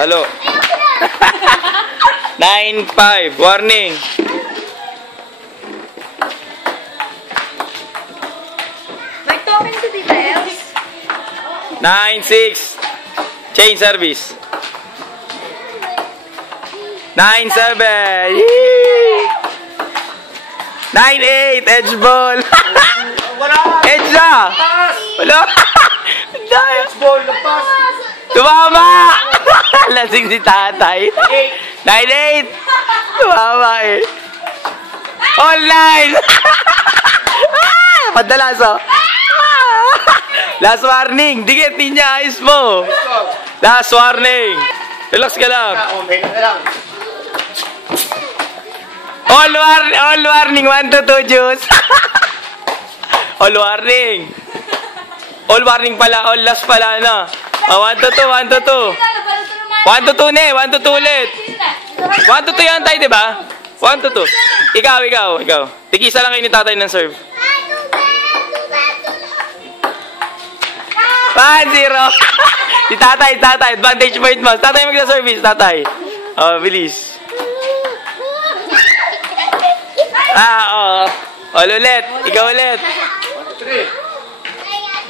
Halo. 9-5. Warning. May talking to details. 9-6. Chain service. 9-7. 9-8. Edge ball. Edge na. Wala. Edge ball, lapas. Tumama. Lasing si tatay. 9-8. Tumama eh. All 9. Padalas oh. Last warning. Dikit niya ayos mo. Last warning. Relax ka lang. All warning. 1 to 2 juice. All warning. All warning pala. All last pala na. 1 to 2. 1 to 2. 1 to 2 ne. 1 to 2 ulit. 1 to 2 yan tayo, diba? 1 to 2. Ikaw. Tikisa lang kayo ni tatay ng serve. 1-0. Si tatay. Advantage point mo. Tatay magsa-service, tatay. Oh, bilis. All ulit. Ikaw ulit.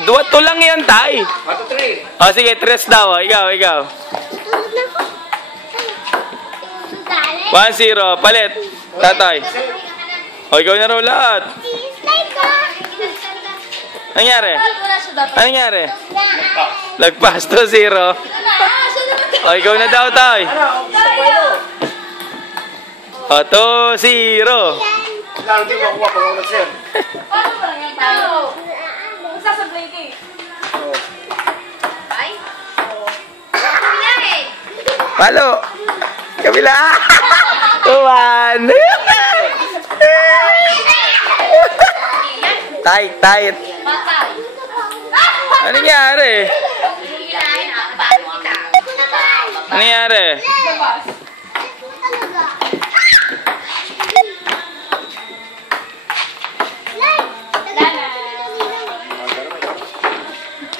2 to lang yan, tay. 1 to 3. Oh, sige, 3 daw. Ikaw. 1-0. Palit. Tatay. Oh, ikaw na raw lahat. Nangyari? Lagpas. 2-0. Oh, ikaw na daw, tay. Oh, 2-0. Lalo din makuha pag ako nag-serve. Paano ba lang yung tao? Isa sa blanket. Ay? Kabila eh. Palo. Kabila. 1. Tight. Ano nangyari? Ano nangyari?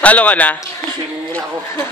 Talo ka na?